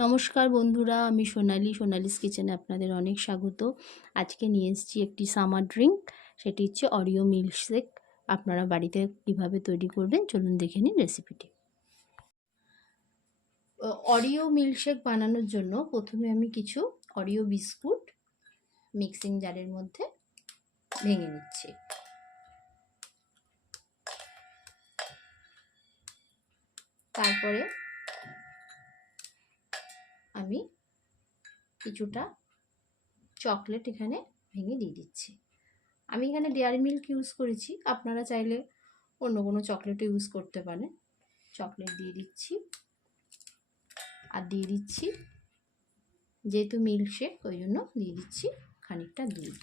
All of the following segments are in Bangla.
নমস্কার বন্ধুরা, আমি সোনালিস কিচেনে আপনাদের অনেক স্বাগত। আজকে নিয়ে এসেছি একটি সামার ড্রিঙ্ক, সেটি হচ্ছে অরিও মিল্কশেক। আপনারা বাড়িতে কিভাবে তৈরি করবেন চলুন দেখে নিন রেসিপিটি। অরিও মিল্কশেক বানানোর জন্য প্রথমে আমি কিছু অরিও বিস্কুট মিক্সিং জারের মধ্যে ভেঙে নিচ্ছি। তারপরে আমি কিছুটা চকলেট এখানে ভেঙে দিয়ে দিচ্ছি। আমি এখানে ডেয়ারি মিল্ক ইউজ করেছি, আপনারা চাইলে অন্য কোনো চকলেটও ইউজ করতে পারেন। চকলেট দিয়ে দিচ্ছি, আর দিয়ে দিচ্ছি, যেহেতু মিল্কশেক ওই জন্য দিয়ে দিচ্ছি খানিকটা দুধ,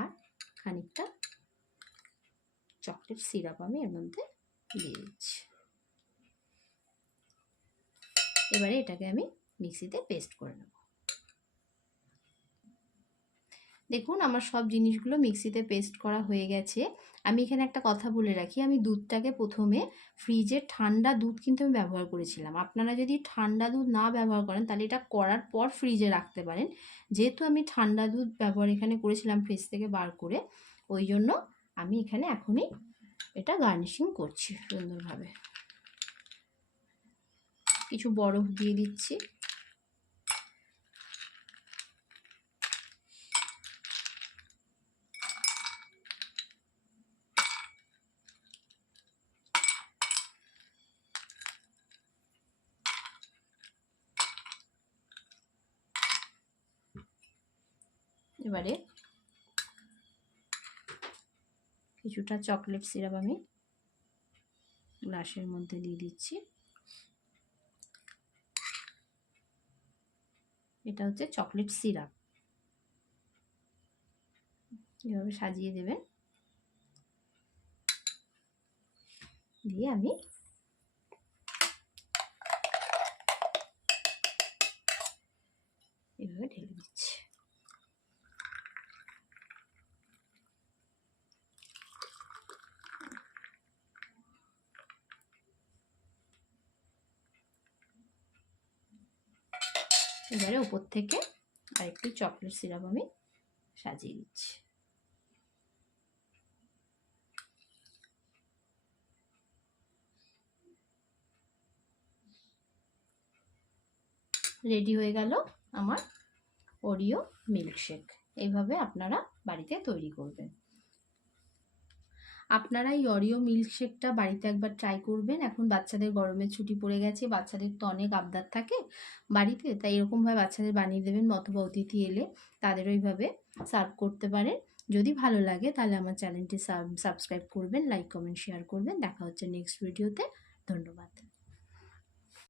আর খানিকটা চকলেট সিরাপ আমি এর মধ্যে দিয়ে দিচ্ছি। এবারে এটাকে আমি মিক্সিতে পেস্ট করে নেব। দেখুন আমার সব জিনিসগুলো মিক্সিতে পেস্ট করা হয়ে গেছে। আমি এখানে একটা কথা বলে রাখি, আমি দুধটাকে প্রথমে ফ্রিজে ঠান্ডা দুধ কিন্তু আমি ব্যবহার করেছিলাম। আপনারা যদি ঠান্ডা দুধ না ব্যবহার করেন তাহলে এটা করার পর ফ্রিজে রাখতে পারেন। যেহেতু আমি ঠান্ডা দুধ ব্যবহার এখানে করেছিলাম ফ্রিজ থেকে বার করে, ওই জন্য আমি এখানে এখনই এটা গার্নিশিং করছি সুন্দরভাবে। কিছু বরফ দিয়ে দিচ্ছি, এবারে কিছুটা চকলেট সিরাপ আমি গ্লাসের মধ্যে দিয়ে দিচ্ছি। এটা হচ্ছে চকলেট সিরাপ, এভাবে সাজিয়ে দেবেন। দিয়ে আমি এভাবে ঢেলে দিচ্ছি। এবারে উপর থেকে আরেকটু চকলেট সিরাপ আমি সাজিয়ে দিচ্ছি। রেডি হয়ে গেল আমার অরিও মিল্কশেক। এইভাবে আপনারা বাড়িতে তৈরি করবেন। আপনারা এই অরিও মিল্কশেকটা বাড়িতে একবার ট্রাই করবেন। এখন বাচ্চাদের গরমের ছুটি পড়ে গেছে, বাচ্চাদের তো অনেক আবদার থাকে বাড়িতে, তাই এরকমভাবে বাচ্চাদের বানিয়ে দেবেন, অথবা অতিথি এলে তাদের ওইভাবে সার্ভ করতে পারেন। যদি ভালো লাগে তাহলে আমার চ্যানেলটি সাবস্ক্রাইব করবেন, লাইক কমেন্ট শেয়ার করবেন। দেখা হচ্ছে নেক্সট ভিডিওতে। ধন্যবাদ।